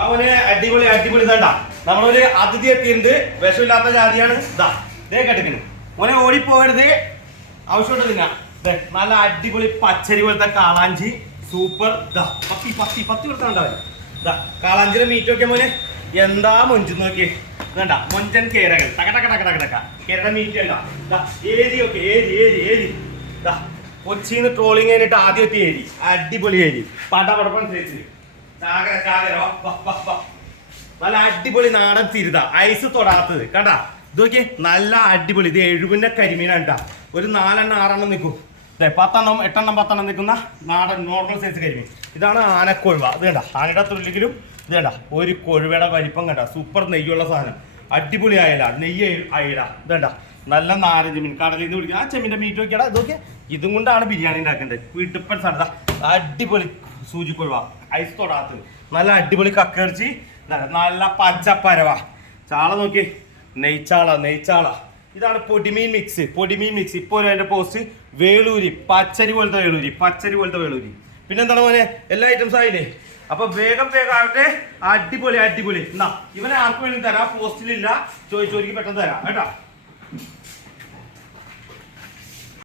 അവന് അടിപൊളി അടിപൊളി ഇതാണ്ട. നമ്മളൊരു അതിഥി എത്തിയിട്ടുണ്ട്. വിഷമില്ലാത്ത ജാതിയാണ്. ഇതാ ഇതേ കട്ടിക്കുന്നു മോനെ ഓടിപ്പോകരുത് ആവശ്യമുണ്ട് തിന്നാ നല്ല അടിപൊളി പച്ചരി പോലത്തെ കാളാഞ്ചി. സൂപ്പർ. ഇതാ പത്തി പത്തി പത്തി കൊടുത്താണ്ടാവും ഇതാ കാളാഞ്ചിയുടെ മീറ്റ് നോക്കിയ മോനെ. എന്താ മൊഞ്ചു നോക്കിയേ. ഇതണ്ട മൊഞ്ചൻ കേരകൾ. ടക ടക ടക ടക ടക. കേരള മീറ്റ് ഇതാ ഏരി ഓക്കെ ഏരി ഏരി ഏരി. ഇതാ കൊച്ചിന്ന് ട്രോളിങ് കഴിഞ്ഞിട്ട് ആദ്യം എത്തി ഏരി. അടിപൊളി ഏരി. പടപടപ്പം ചേച്ചി നല്ല അടിപൊളി നാടൻ തിരുത. ഐസ് തൊടാത്തത്. കണ്ടാ? ഇത് നോക്കിയേ. നല്ല അടിപൊളി. ഇത് എഴുപിന്റെ കരിമീനാണ് കേട്ടാ. ഒരു നാലെണ്ണം ആറെണ്ണം നിൽക്കും. അതെ പത്തെണ്ണം എട്ടെണ്ണം പത്തെണ്ണം നിൽക്കുന്ന നാടൻ നോർമൽ സൈസ് കരിമീൻ. ഇതാണ് ആനക്കൊഴുവ. അത് കണ്ട? ആനയുടെ തുള്ളിലും ഇത് കണ്ട? ഒരു കൊഴുവയുടെ വലിപ്പം കണ്ട. സൂപ്പർ നെയ്യുള്ള സാധനം. അടിപൊളി അയല. നെയ്യ് അയല. ഇത് കണ്ട? നല്ല നാരഞ്ച് മീൻ. കടലിൽ നിന്ന് പിടിക്കുക ആ ചെമ്മീന്റെ മീറ്റ് നോക്കിയാടാ ഇതൊക്കെ ഇതും കൊണ്ടാണ് ബിരിയാണി ഉണ്ടാക്കേണ്ടത്. വീട്ടിപ്പൻ സാധനം. അടിപൊളി സൂചിക്കൊഴുവ ഐസ് തൊടാത്തത് നല്ല അടിപൊളി കക്കേർച്ചി നല്ല പച്ചപ്പരവ. ചാള നോക്കി. നെയ്ച്ചാള നെയ്ച്ചാള. ഇതാണ് പൊടിമീൻ മിക്സ് പൊടിമീൻ മിക്സ് ഇപ്പോൾ എന്റെ പോസ്റ്റ് വേളൂരി. പച്ചരി പോലത്തെ വേളൂരി. പച്ചരി പോലത്തെ വേളൂരി. പിന്നെന്താണ് മോനെ? എല്ലാ ഐറ്റംസ് ആയില്ലേ? അപ്പൊ വേഗം വേഗം ആവട്ടെ. അടിപൊളി അടിപൊളി. എന്നാ ഇവനെ ആർക്കും വേണ്ടി തരാം. പോസ്റ്റിലില്ല ചോദിച്ചോരിക്ക് പെട്ടെന്ന് തരാം. കേട്ടാ?